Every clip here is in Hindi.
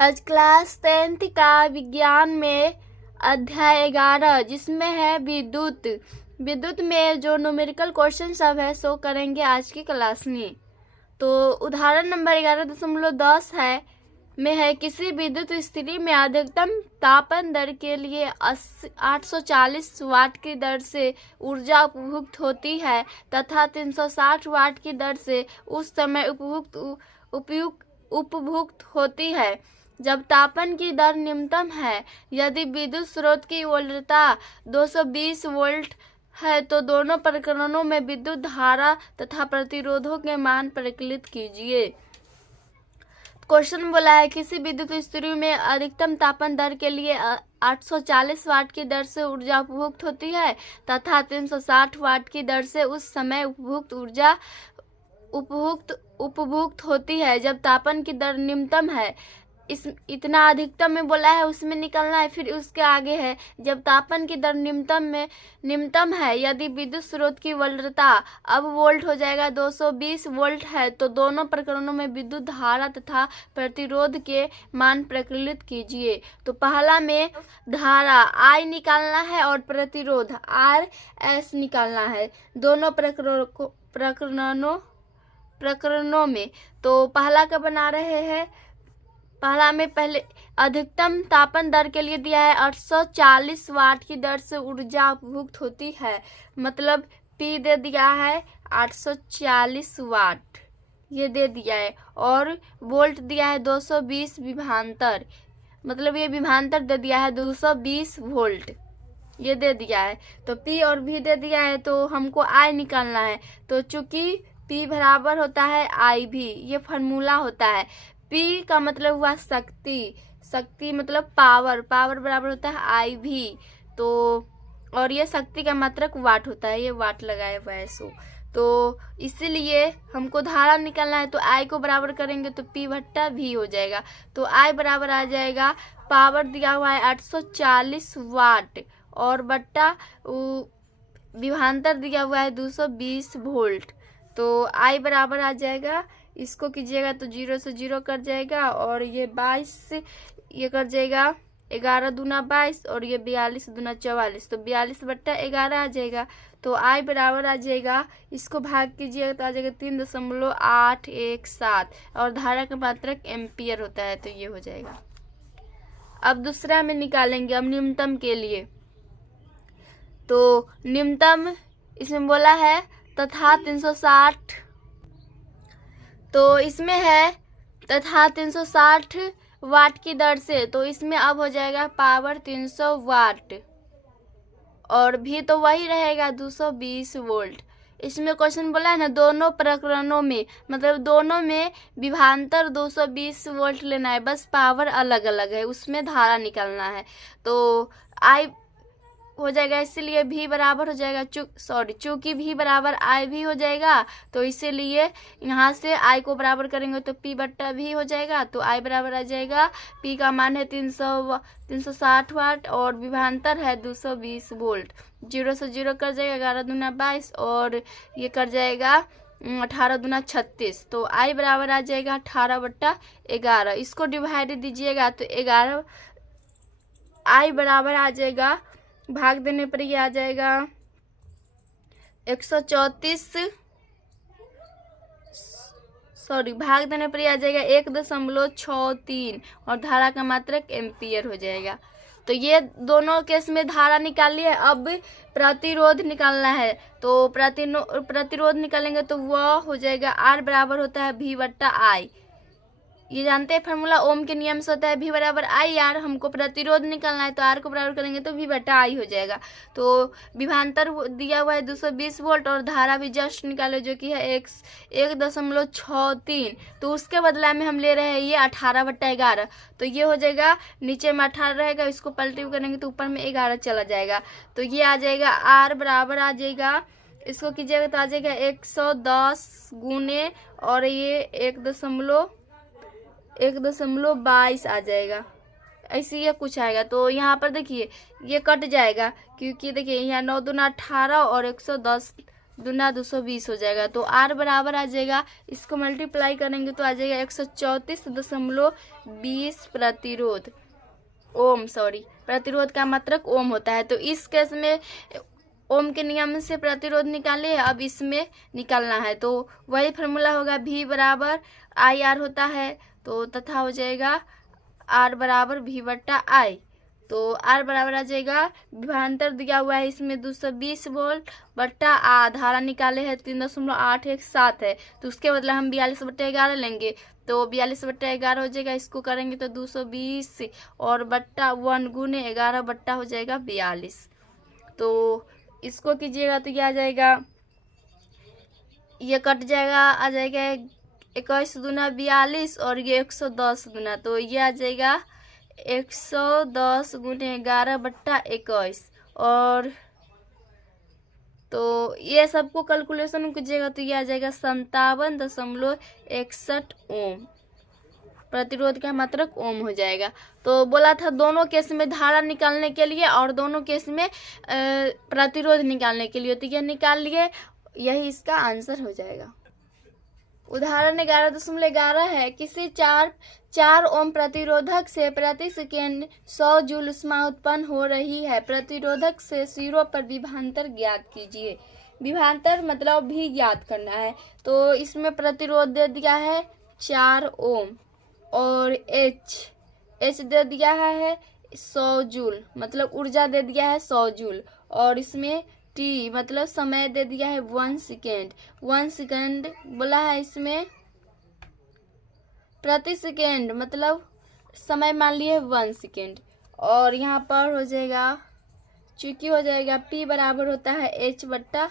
आज क्लास 10th का विज्ञान में अध्याय 11 जिसमें है विद्युत में जो न्यूमेरिकल क्वेश्चन सब है सो करेंगे आज की क्लास में। तो उदाहरण नंबर 11.10 है किसी विद्युत स्थिति में अधिकतम तापन दर के लिए 840 वाट की दर से ऊर्जा उपभुक्त होती है तथा 360 वाट की दर से उस समय उपभुक्त होती है जब तापन की दर न्यूनतम है। यदि विद्युत स्रोत की वोल्टता 220 वोल्ट है तो दोनों प्रकरणों में विद्युत धारा तथा प्रतिरोधों के मान परिकलित कीजिए। क्वेश्चन बोला है किसी विद्युत स्थिति में अधिकतम तापन दर के लिए 840 वाट की दर से ऊर्जा उपभुक्त होती है तथा 360 वाट की दर से उस समय उपभुक्त होती है जब तापन की दर न्यूनतम है। इतना अधिकतम में बोला है उसमें निकलना है। फिर उसके आगे है जब तापन की दर न्यूनतम है यदि विद्युत स्रोत की वोल्टता अब वोल्ट हो जाएगा 220 वोल्ट है तो दोनों प्रकरणों में विद्युत धारा तथा प्रतिरोध के मान प्रकलित कीजिए। तो पहला में धारा I निकालना है और प्रतिरोध RS निकालना है दोनों प्रकरणों में। तो पहला का बना रहे हैं। पहला में पहले अधिकतम तापन दर के लिए दिया है 840 वाट की दर से ऊर्जा उपभुक्त होती है, मतलब P दे दिया है 840 वाट ये दे दिया है और वोल्ट दिया है 220 विभवांतर, मतलब ये विभवांतर दे दिया है 220 वोल्ट ये दे दिया है। तो P और V दे दिया है तो हमको I निकालना है। तो चूंकि P बराबर होता है IV, ये फार्मूला होता है। P का मतलब हुआ शक्ति मतलब पावर बराबर होता है IV। तो और ये शक्ति का मात्रक वाट होता है, ये वाट लगाया हुआ है सो। तो इसीलिए हमको धारा निकालना है तो I को बराबर करेंगे तो P बट्टा V हो जाएगा। तो I बराबर आ जाएगा पावर दिया हुआ है 840 वाट और बट्टा विभवांतर दिया हुआ है 220 वोल्ट। तो I बराबर आ जाएगा, इसको कीजिएगा तो 0 से 0 कट जाएगा और ये 22 ये कट जाएगा 11 दूना 22 और ये 42 दूना 44 तो 42 बट्टा 11 आ जाएगा। तो I बराबर आ जाएगा, इसको भाग कीजिएगा तो आ जाएगा 3.817 और धारा का मात्रक एम्पियर होता है तो ये हो जाएगा। अब दूसरा में निकालेंगे अब न्यूनतम के लिए। तो न्यूनतम इसमें बोला है तथा 360, तो इसमें है तथा 360 वाट की दर से, तो इसमें अब हो जाएगा पावर 300 वाट और भी तो वही रहेगा 220 वोल्ट। इसमें क्वेश्चन बोला है ना दोनों प्रकरणों में, मतलब दोनों में विभवांतर 220 वोल्ट लेना है, बस पावर अलग अलग है उसमें धारा निकालना है। तो I हो जाएगा इसलिए V बराबर हो जाएगा चूंकि V बराबर IV हो जाएगा तो इसीलिए यहाँ से I को बराबर करेंगे तो P बट्टा V हो जाएगा। तो I बराबर आ जाएगा P का मान है 360 वाट और विभवांतर है 220 वोल्ट। 0 से 0 कर जाएगा 11 दूना 22 और ये कर जाएगा 18 दूना 36। तो I बराबर आ जाएगा 18 बट्टा 11, इसको डिवाइड दीजिएगा तो 11 I बराबर आ जाएगा, भाग देने पर ये आ जाएगा 134 भाग देने पर ये आ जाएगा 1.63 और धारा का मात्रक एम्पियर हो जाएगा। तो ये दोनों केस में धारा निकाल लिया है। अब प्रतिरोध निकालना है तो प्रतिरोध निकालेंगे तो वह हो जाएगा R बराबर होता है V बट्टा I, ये जानते हैं फार्मूला ओम के नियम से होता है V बराबर IR। हमको प्रतिरोध निकालना है तो R को बराबर करेंगे तो V बटा I हो जाएगा। तो विभवांतर दिया हुआ है 220 वोल्ट और धारा भी जस्ट निकाले जो कि है 1.63, तो उसके बदला में हम ले रहे हैं ये 18 बट्टा 11। तो ये हो जाएगा, नीचे में 18 रहेगा, इसको पलटी करेंगे तो ऊपर में 11 चला जाएगा। तो ये आ जाएगा R बराबर आ जाएगा, इसको कीजिएगा तो आ जाएगा 110 गुने और ये 1.22 आ जाएगा, ऐसे ये कुछ आएगा। तो यहाँ पर देखिए ये कट जाएगा क्योंकि देखिए यहाँ 9 दूना 18 और 110 दूना 220 हो जाएगा। तो आर बराबर आ जाएगा, इसको मल्टीप्लाई करेंगे तो आ जाएगा 134.20 प्रतिरोध ओम, सॉरी प्रतिरोध का मात्रक ओम होता है। तो इस केस में ओम के नियम से प्रतिरोध निकाले, अब इसमें निकालना है तो वही फार्मूला होगा, V बराबर आई आर होता है तो तथा हो जाएगा R बराबर V बट्टा आई। तो R बराबर आ जाएगा, विभवांतर दिया हुआ है इसमें 220 वोल्ट बट्टा धारा निकाले है 3.817 है, तो उसके बदले हम 42/11 लेंगे तो 42/11 हो जाएगा। इसको करेंगे तो 220 और बट्टा 1 गुने 11 बट्टा हो जाएगा 42। तो इसको कीजिएगा तो क्या आ जाएगा, ये कट जाएगा, आ जाएगा 21 दूना 42 और ये 110 गुना, तो ये आ जाएगा 110 गुने 11 बट्टा 21। और तो ये सबको कैलकुलेशन कीजिएगा तो ये आ जाएगा 57.61 ओम, प्रतिरोध का मात्रक ओम हो जाएगा। तो बोला था दोनों केस में धारा निकालने के लिए और दोनों केस में प्रतिरोध निकालने के लिए, तो ये निकाल लिए, यही इसका आंसर हो जाएगा। उदाहरण 11.11 है, किसी 4 ओम प्रतिरोधक से प्रति सेकेंड 100 जूल ऊष्मा उत्पन्न हो रही है, प्रतिरोधक से सिरों पर विभवांतर ज्ञात कीजिए। विभवांतर मतलब भी ज्ञात करना है, तो इसमें प्रतिरोध दे दिया है 4 ओम और H दे दिया है 100 जूल, मतलब ऊर्जा दे दिया है 100 जूल, और इसमें T मतलब समय दे दिया है 1 सेकेंड। 1 सेकेंड बोला है, इसमें प्रति सेकेंड मतलब समय मान लिए 1 सेकेंड, और यहाँ पर हो जाएगा, चूंकि हो जाएगा P बराबर होता है H बट्टा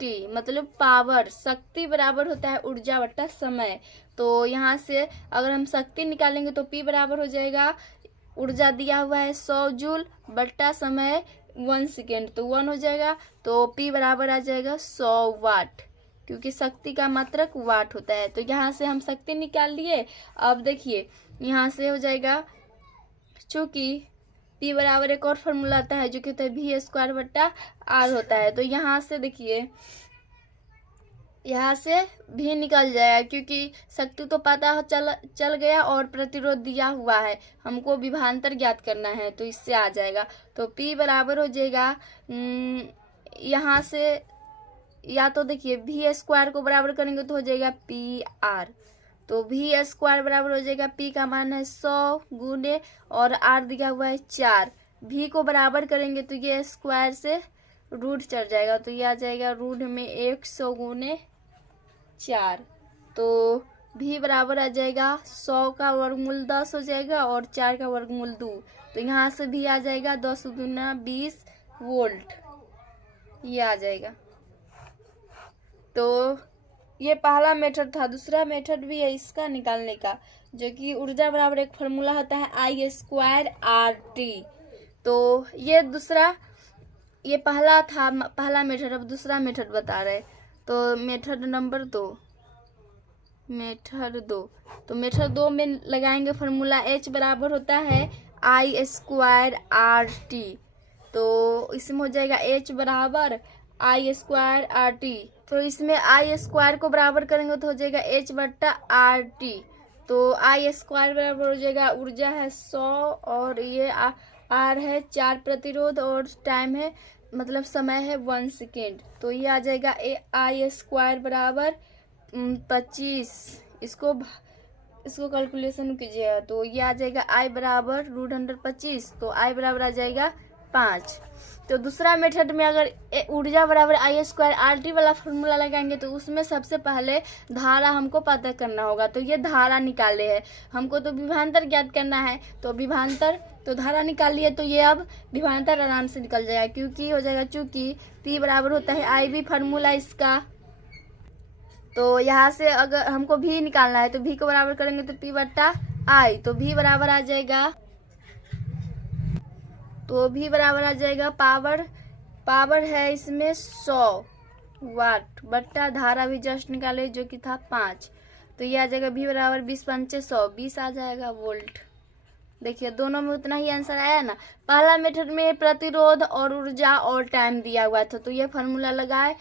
T, मतलब पावर शक्ति बराबर होता है ऊर्जा बट्टा समय। तो यहाँ से अगर हम शक्ति निकालेंगे तो P बराबर हो जाएगा, ऊर्जा दिया हुआ है 100 जूल बट्टा समय 1 सेकेंड, तो 1 हो जाएगा, तो P बराबर आ जाएगा 100 वाट, क्योंकि शक्ति का मात्रक वाट होता है। तो यहाँ से हम शक्ति निकाल लिए। अब देखिए यहाँ से हो जाएगा, चूंकि P बराबर एक और फॉर्मूला आता है जो कि होता है V² बट्टा R होता है। तो यहाँ से देखिए, यहाँ से भी निकल जाएगा, क्योंकि शक्ति तो पता चल गया और प्रतिरोध दिया हुआ है, हमको विभवांतर ज्ञात करना है, तो इससे आ जाएगा। तो P बराबर हो जाएगा, यहाँ से या तो देखिए V² को बराबर करेंगे तो हो जाएगा PR, तो V² बराबर हो जाएगा, P का मान है 100 गुने और R दिया हुआ है 4, V को बराबर करेंगे तो ये स्क्वायर से रूट चढ़ जाएगा, तो ये आ जाएगा रूट में 100 गुने 4, तो V बराबर आ जाएगा 100 का वर्गमूल 10 हो जाएगा और 4 का वर्गमूल 2, तो यहाँ से भी आ जाएगा 10 दूना 20 वोल्ट, ये आ जाएगा। तो ये पहला मेथड था। दूसरा मेथड भी है इसका निकालने का, जो कि ऊर्जा बराबर एक फार्मूला होता है I²RT। तो ये दूसरा, ये पहला था पहला मेथड, अब दूसरा मेथड बता रहे। तो मेथड नंबर 2, तो मेथड 2 में लगाएंगे फार्मूला H बराबर होता है I²RT। तो इसमें हो जाएगा H बराबर I²RT, तो इसमें I² को बराबर करेंगे तो हो जाएगा H बट्टा RT। तो I² बराबर हो जाएगा, ऊर्जा है 100 और ये R है 4 प्रतिरोध और टाइम है मतलब समय है 1 सेकेंड, तो ये आ जाएगा I² बराबर 25। इसको कैलकुलेशन कीजिएगा तो ये आ जाएगा I बराबर √125, तो I बराबर आ जाएगा 5। तो दूसरा मेथड में अगर ऊर्जा बराबर I²RT वाला फॉर्मूला लगाएंगे तो उसमें सबसे पहले धारा हमको पता करना होगा। तो ये धारा निकाले है, हमको तो विभवांतर ज्ञात करना है, तो विभवांतर तो धारा निकाल लिए, तो ये अब विभवांतर आराम से निकल जाएगा, क्योंकि हो जाएगा, चूंकि P बराबर होता है IB फार्मूला इसका। तो यहाँ से अगर हमको V निकालना है तो V को बराबर करेंगे तो P बट्टा I, तो V बराबर आ जाएगा, तो V बराबर आ जाएगा पावर है इसमें 100 वाट बट्टा धारा भी जस्ट निकाले जो कि था 5, तो ये आ जाएगा V बराबर 20 पंचे 100, 20 आ जाएगा वोल्ट। देखिए दोनों में उतना ही आंसर आया ना। पहला मेथड में प्रतिरोध और ऊर्जा और टाइम दिया हुआ था, तो ये फार्मूला लगाए,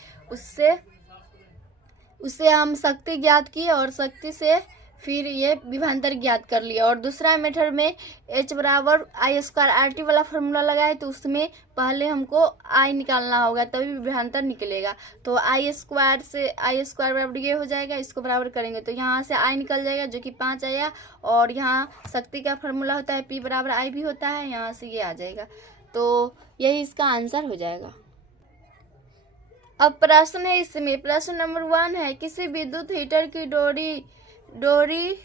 उससे हम शक्ति ज्ञात किए और शक्ति से फिर ये विभवांतर ज्ञात कर लिया। और दूसरा मेथड में H बराबर आई स्क्वायर आर टी वाला फार्मूला लगाए, तो उसमें पहले हमको I निकालना होगा तभी विभवांतर निकलेगा। तो आई स्क्वायर बराबर ये हो जाएगा, इसको बराबर करेंगे तो यहाँ से I निकल जाएगा जो कि 5 आया। और यहाँ शक्ति का फार्मूला होता है P बराबर I भी होता है, यहाँ से ये आ जाएगा। तो यही इसका आंसर हो जाएगा। अब प्रश्न है इसमें, प्रश्न नंबर 1 है, किसी विद्युत हीटर की डोरी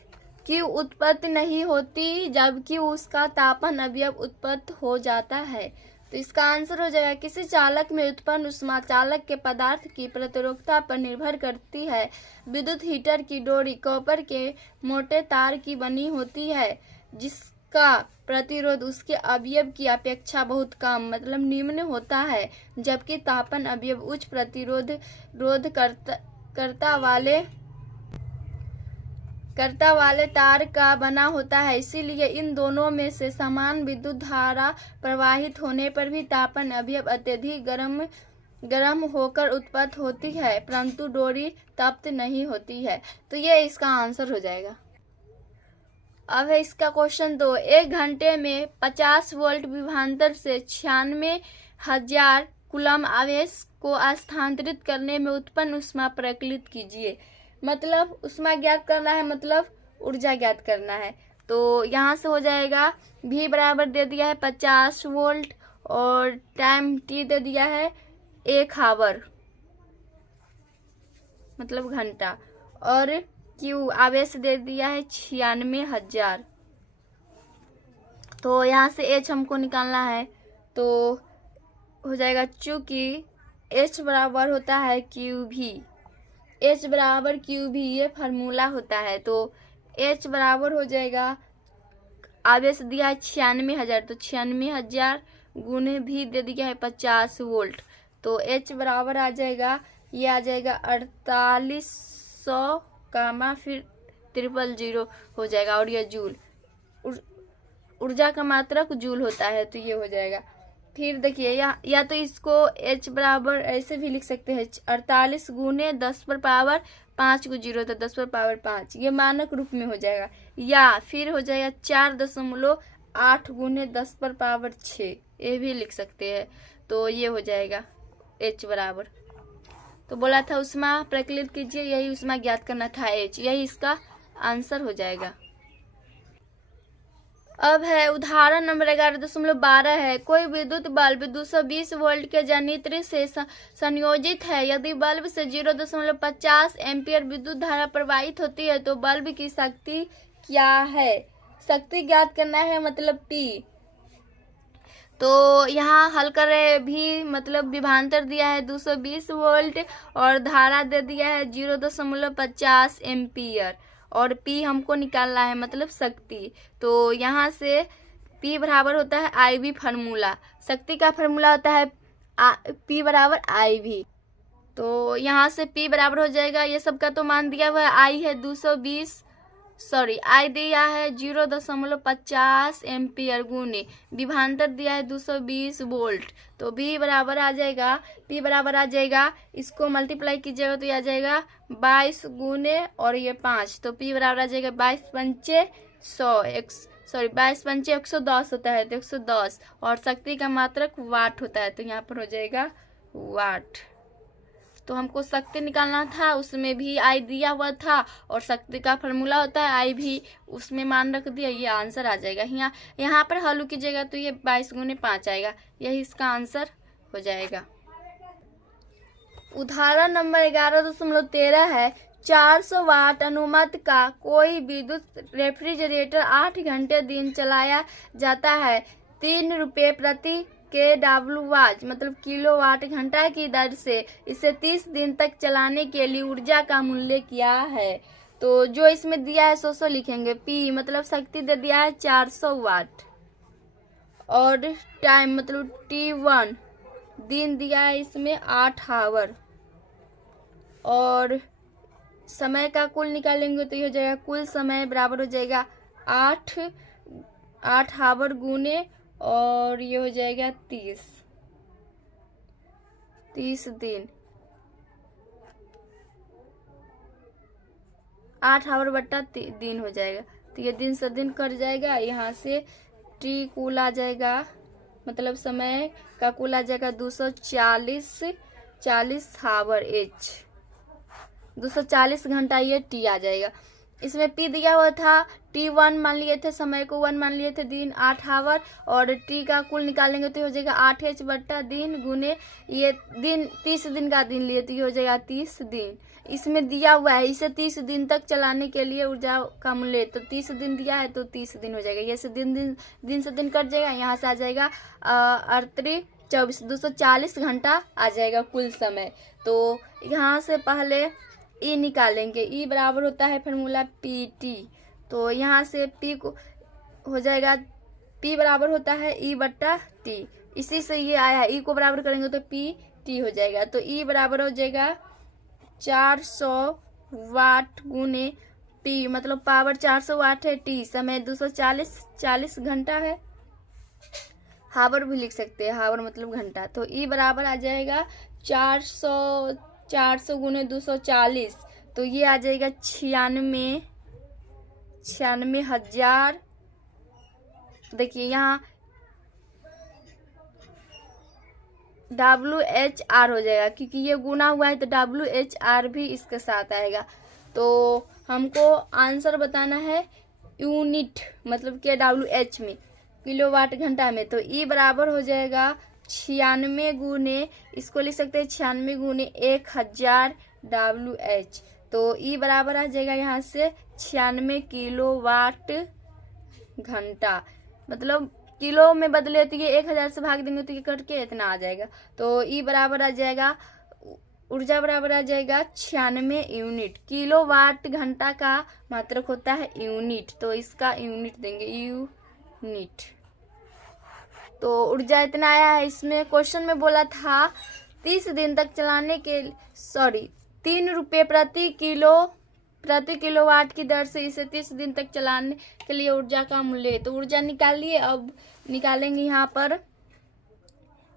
की उत्पत्ति नहीं होती जबकि उसका तापन अवयव उत्पन्न हो जाता है। तो इसका आंसर हो जाएगा, किसी चालक में उत्पन्न ऊष्मा चालक के पदार्थ की प्रतिरोधकता पर निर्भर करती है। विद्युत हीटर की डोरी कॉपर के मोटे तार की बनी होती है जिसका प्रतिरोध उसके अवयव की अपेक्षा बहुत कम मतलब निम्न होता है, जबकि तापन अवयव उच्च प्रतिरोध करता वाले तार का बना होता है। इसीलिए इन दोनों में से समान विद्युत धारा प्रवाहित होने पर भी तापन अवयव अत्यधिक गर्म होकर उत्पन्न होती है, परंतु डोरी तप्त नहीं होती है। तो ये इसका आंसर हो जाएगा। अब है इसका क्वेश्चन 2, 1 घंटे में 50 वोल्ट विभवांतर से 96,000 कूलम आवेश को स्थानांतरित करने में उत्पन्न ऊष्मा प्रकलित कीजिए। मतलब ऊष्मा ज्ञात करना है, मतलब ऊर्जा ज्ञात करना है। तो यहाँ से हो जाएगा V बराबर दे दिया है 50 वोल्ट और टाइम T दे दिया है 1 आवर मतलब घंटा, और Q आवेश दे दिया है 96,000। तो यहाँ से H हमको निकालना है, तो हो जाएगा चूंकि H बराबर होता है QV, H बराबर QV ये फार्मूला होता है। तो H बराबर हो जाएगा, आवेश दिया है 96,000, तो 96,000 गुने भी दे दिया है 50 वोल्ट। तो H बराबर आ जाएगा, ये आ जाएगा 4800 फिर 000 हो जाएगा। और ये जूल, ऊर्जा का मात्रक जूल होता है, तो ये हो जाएगा। फिर देखिए या तो इसको H बराबर ऐसे भी लिख सकते हैं, 48 गुने 10 पर पावर 5 को 0 तो 10 पर पावर 5, ये मानक रूप में हो जाएगा। या फिर हो जाएगा 4.8 गुने 10 पर पावर 6, ये भी लिख सकते हैं। तो ये हो जाएगा H बराबर, तो बोला था ऊष्मा प्रकलित कीजिए, यही ऊष्मा ज्ञात करना था H, यही इसका आंसर हो जाएगा। अब है उदाहरण नंबर 11.12 है, कोई विद्युत बल्ब 220 वोल्ट के जनित्र से संयोजित है। यदि बल्ब से 0.50 एम्पियर विद्युत धारा प्रवाहित होती है तो बल्ब की शक्ति क्या है? शक्ति ज्ञात करना है, मतलब P। तो यहाँ हल करे भी, मतलब विभवांतर दिया है 220 वोल्ट और धारा दे दिया है 0.50 एम्पियर, और P हमको निकालना है मतलब शक्ति। तो यहाँ से P बराबर होता है IV फार्मूला, शक्ति का फार्मूला होता है P बराबर IV। तो यहाँ से P बराबर हो जाएगा, ये सबका तो मान दिया हुआ है, I है 220, I दिया है 0.50 एम्पियर गुने विभवांतर दिया है 220 वोल्ट। तो V बराबर आ जाएगा, P बराबर आ जाएगा, इसको मल्टीप्लाई कीजिएगा तो आ जाएगा 22 गुने और ये 5, तो P बराबर आ जाएगा 22 पंचे 110 होता है, तो 110, और शक्ति का मात्रक वाट होता है, तो यहाँ पर हो जाएगा वाट। तो हमको शक्ति निकालना था, उसमें भी I दिया हुआ था और शक्ति का फार्मूला होता है I भी, उसमें मान रख दिया, ये आंसर आ जाएगा। यहाँ पर हल कीजिएगा तो ये 22 गुने 5 आएगा, यही इसका आंसर हो जाएगा। उदाहरण नंबर 11.13 है, 400 वाट अनुमत का कोई विद्युत रेफ्रिजरेटर 8 घंटे दिन चलाया जाता है, 3 रुपये प्रति kWh मतलब किलोवाट घंटा की दर से इसे 30 दिन तक चलाने के लिए ऊर्जा का मूल्य क्या है? तो जो इसमें दिया है 100 लिखेंगे। P मतलब शक्ति दे दिया है 400 वाट, और टाइम मतलब T1, दिन दिया है इसमें 8 आवर, और समय का कुल निकालेंगे तो ये हो जाएगा, कुल समय बराबर हो जाएगा 8 हावर गुने और ये हो जाएगा 30 दिन। 8 हावर बट्टा दिन हो जाएगा। तो ये दिन से दिन कट जाएगा। यहाँ से टी कुल आ जाएगा, मतलब समय का कुल आ जाएगा 240 हावर एच, 240 घंटा ये टी आ जाएगा। इसमें पी दिया हुआ था, T1 मान लिए थे, समय को 1 मान लिए थे, दिन 8 हावर, और टी का कुल निकालेंगे तो हो जाएगा 8h बट्टा दिन गुने ये दिन, 30 दिन का दिन लिए तो ये हो जाएगा 30 दिन। इसमें दिया हुआ है इसे 30 दिन तक चलाने के लिए ऊर्जा का मूल्य, तो 30 दिन दिया है तो 30 दिन हो जाएगा। ये से दिन से दिन कट जाएगा। यहाँ से आ जाएगा 24 240 घंटा आ जाएगा कुल समय। तो यहाँ से पहले ई निकालेंगे। ई बराबर होता है फार्मूला PT। तो यहाँ से P को हो जाएगा, P बराबर होता है E बट्टा T। इसी से ये आया है, E को बराबर करेंगे तो PT हो जाएगा। तो E बराबर हो जाएगा 400 वाट गुने P, मतलब पावर 400 वाट है, T समय 240 घंटा है। हावर भी लिख सकते हैं, हावर मतलब घंटा। तो E बराबर आ जाएगा 400 गुने 240, तो ये आ जाएगा 96,000। देखिए यहाँ WHR हो जाएगा, क्योंकि ये गुना हुआ है तो WHR भी इसके साथ आएगा। तो हमको आंसर बताना है यूनिट, मतलब कि WH में, किलोवाट घंटा में। तो E बराबर हो जाएगा 96 गुने, इसको लिख सकते हैं 96 गुने 1000 WH। तो E बराबर आ जाएगा यहाँ से 96 किलोवाट घंटा, मतलब किलो में बदले तो ये 1000 से भाग देंगे तो ये कट के इतना आ जाएगा। तो E बराबर आ जाएगा, ऊर्जा बराबर आ जाएगा 96 यूनिट। किलोवाट घंटा का मात्रक होता है यूनिट, तो इसका यूनिट देंगे यूनिट। तो ऊर्जा इतना आया है। इसमें क्वेश्चन में बोला था 30 दिन तक चलाने के 3 रुपये प्रति किलोवाट की दर से इसे 30 दिन तक चलाने के लिए ऊर्जा का मूल्य। तो ऊर्जा निकालिए। अब निकालेंगे यहाँ पर,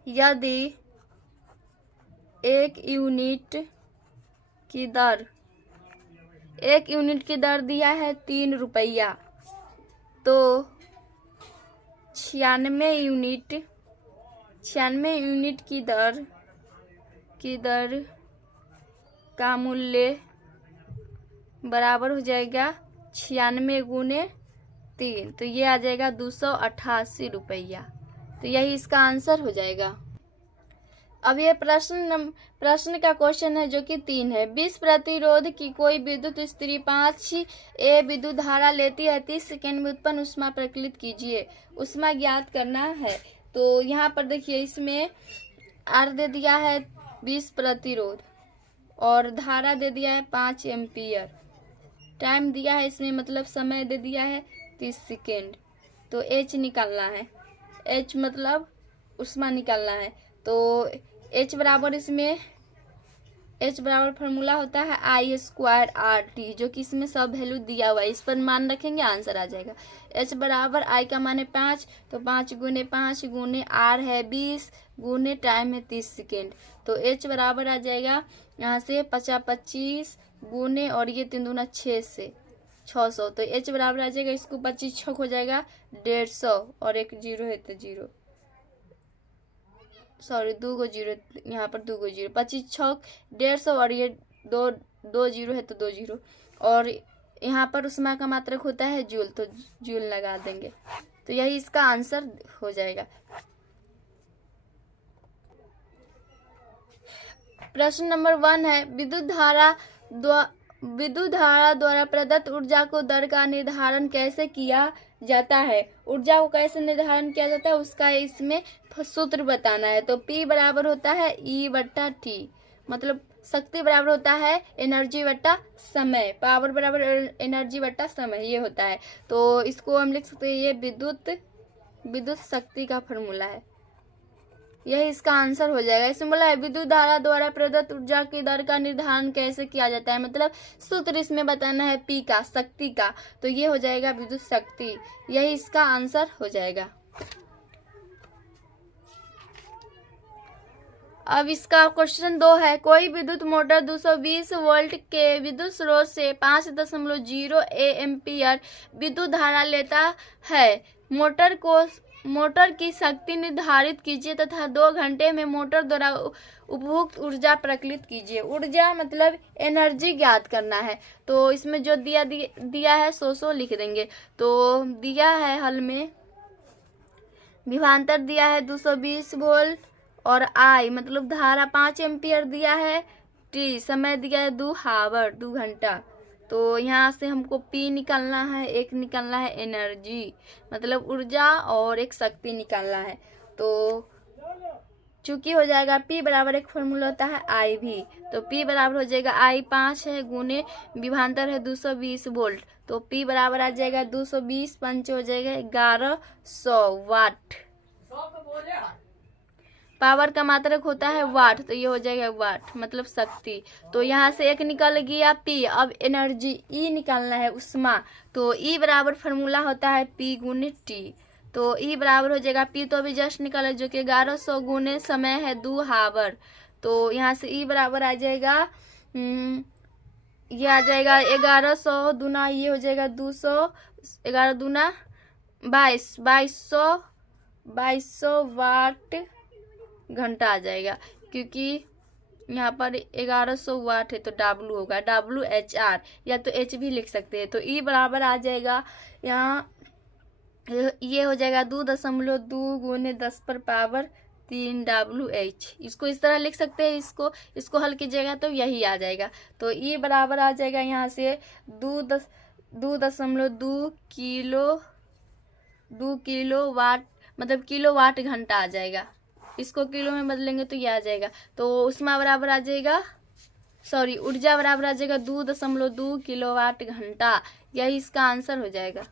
यदि 1 यूनिट की दर दिया है 3 रुपया, तो 96 यूनिट की दर का मूल्य बराबर हो जाएगा 96 गुने 3, तो ये आ जाएगा 288 रुपया। तो यही इसका आंसर हो जाएगा। अब ये प्रश्न का क्वेश्चन है जो कि 3 है। 20 प्रतिरोध की कोई विद्युत स्त्री 5A विद्युत धारा लेती है, 30 सेकेंड में उत्पन्न ऊष्मा प्रकलित कीजिए। ऊष्मा ज्ञात करना है। तो यहाँ पर देखिए, इसमें R दे दिया है 20 प्रतिरोध और धारा दे दिया है 5 एम्पियर। टाइम दिया है इसमें, मतलब समय दे दिया है 30 सेकेंड। तो H निकालना है, H मतलब ऊष्मा निकालना है। तो H बराबर फार्मूला होता है I²RT, जो कि इसमें सब वैल्यू दिया हुआ है। इस पर मान रखेंगे, आंसर आ जाएगा। H बराबर I का मान है 5, तो 5 गुने 5 गुने R है 20 गुने टाइम है 30 सेकेंड। तो H बराबर आ जाएगा यहाँ से 25 गुने, और ये 3 दूना 6 से 600। तो H बराबर आ जाएगा, इसको 25 छक हो जाएगा 150, और एक जीरो है तो जीरो, 2 गो जीरो, यहाँ पर 2 गो जीरो, 25 छक 150, और ये दो जीरो है तो 2 जीरो, और यहाँ पर ऊष्मा का मात्रक होता है जूल, तो जूल लगा देंगे। तो यही इसका आंसर हो जाएगा। प्रश्न नंबर 1 है, विद्युत धारा द्वारा प्रदत्त ऊर्जा को दर का निर्धारण कैसे किया जाता है। ऊर्जा को कैसे निर्धारण किया जाता है उसका इसमें सूत्र बताना है। तो P बराबर होता है E बट्टा T, मतलब शक्ति बराबर होता है एनर्जी बट्टा समय, पावर बराबर एनर्जी बट्टा समय, ये होता है। तो इसको हम लिख सकते हैं, ये विद्युत शक्ति का फॉर्मूला है, यही इसका आंसर हो जाएगा। इसमें बोला है विद्युत धारा द्वारा प्रदत्त ऊर्जा की दर का निर्धारण कैसे किया जाता है, मतलब सूत्र इसमें बताना है पी का, शक्ति का, तो ये हो जाएगा विद्युत शक्ति, यही इसका आंसर हो जाएगा। अब इसका क्वेश्चन 2 है, कोई विद्युत मोटर 220 वोल्ट के विद्युत स्रोत से 5.0 एम्पीयर विद्युत धारा लेता है। मोटर की शक्ति निर्धारित कीजिए तथा 2 घंटे में मोटर द्वारा उपभोक्त ऊर्जा प्रकलित कीजिए। ऊर्जा मतलब एनर्जी ज्ञात करना है, तो इसमें जो दिया है 100 लिख देंगे। तो दिया है हल में विभवांतर दिया है 220 वोल्ट और आई मतलब धारा 5 एम्पियर दिया है, टी समय दिया है 2 आवर 2 घंटा। तो यहाँ से हमको पी निकालना है, एक निकालना है एनर्जी मतलब ऊर्जा और एक शक्ति निकालना है। तो चूंकि हो जाएगा पी बराबर एक फॉर्मूला होता है आई भी, तो पी बराबर हो जाएगा आई 5 है गुने विभवांतर है 220 वोल्ट, तो पी बराबर आ जाएगा 220 पंच हो जाएगा 1100 वाट। पावर का मात्रक होता है वाट, तो ये हो जाएगा वाट मतलब शक्ति। तो यहाँ से एक निकल गया पी, अब एनर्जी ई निकालना है उष्मा, तो ई बराबर फार्मूला होता है पी गुने टी, तो ई बराबर हो जाएगा पी तो अभी जस्ट निकाले जो कि 1100 गुने समय है 2 आवर, तो यहाँ से ई बराबर आ जाएगा ये आ जाएगा 1100 दूना ये हो जाएगा 200, 11 दूना 2200 वाट घंटा आ जाएगा, क्योंकि यहाँ पर 1100 वाट है तो डब्लू होगा WHR या तो H भी लिख सकते हैं। तो ई बराबर आ जाएगा यहाँ ये हो जाएगा 2.2 गुने 10 पर पावर 3 WH। इसको इस तरह लिख सकते हैं, इसको हल कीजिएगा तो यही आ जाएगा। तो ई बराबर आ जाएगा यहाँ से 2 किलो वाट मतलब किलो वाट घंटा आ जाएगा, इसको किलो में बदलेंगे तो ये आ जाएगा। तो उष्मा बराबर आ जाएगा ऊर्जा बराबर आ जाएगा 2.2 किलोवाट घंटा, यही इसका आंसर हो जाएगा।